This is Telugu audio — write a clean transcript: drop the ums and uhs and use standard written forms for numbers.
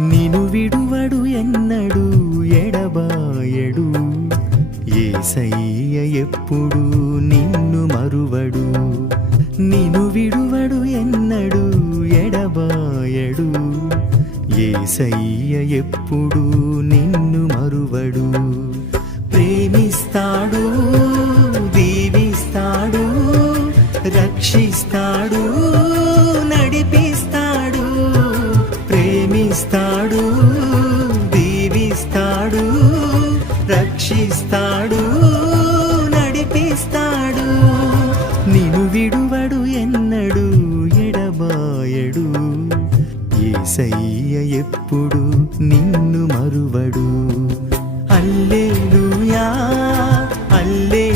నిను విడువడు ఎన్నడు ఎడబాయడు యేసయ్య ఎప్పుడు నిన్ను మరువడు నిను విడువడు ఎన్నడు ఎడబాయడు యేసయ్య ఎప్పుడు నిన్ను మరువడు ప్రేమిస్తాడు దీవిస్తాడు రక్షిస్తాడు నడిపిస్తాడు ప్రేమిస్తాడు దీవిస్తాడు రక్షిస్తాడు నడిపిస్తాడు నిను విడువడు ఎన్నడు ఎడబాయడు యేసయ్య ఎప్పుడు నిన్ను మరువడు హల్లెలూయా హల్లెలూయా